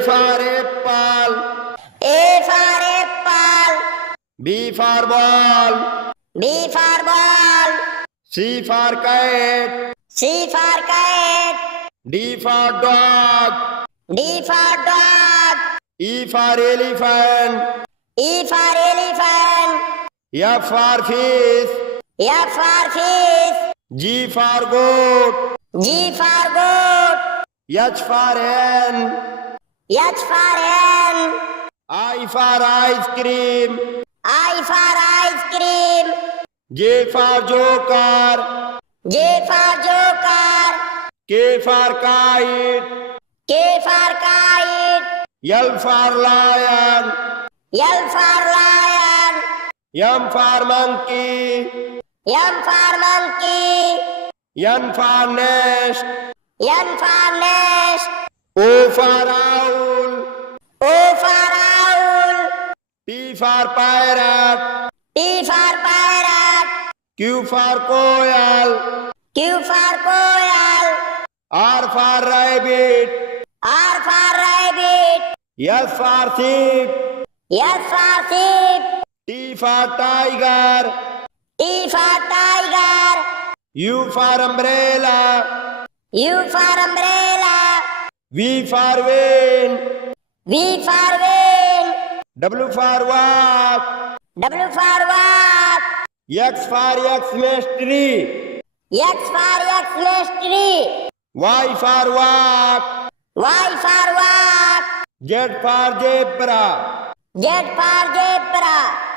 for apple. A for apple. B for ball. B for ball. C for cat. C for cat. D for dog. D for dog. E for elephant. E for elephant. F for fish. F for fish. G for goat. G for goat. H for hen. H for hen. I for ice cream. I for ice cream. J for joker. J for joker. K for kite. K for kite. L for lion. L for lion. M for monkey. M for monkey. N for nest. N for nest. O for owl. O for owl. P for parrot. P for parrot. Q for koal. Q for koal. R for rabbit. R for rabbit. S for sheep. S for sheep. T for tiger. T for tiger. U for umbrella. U for umbrella. V for van. V for van. W for walk. W for walk. X for Xmas tree. X for Xmas tree. Y for walk. Y for walk. Z for zebra. Z for zebra.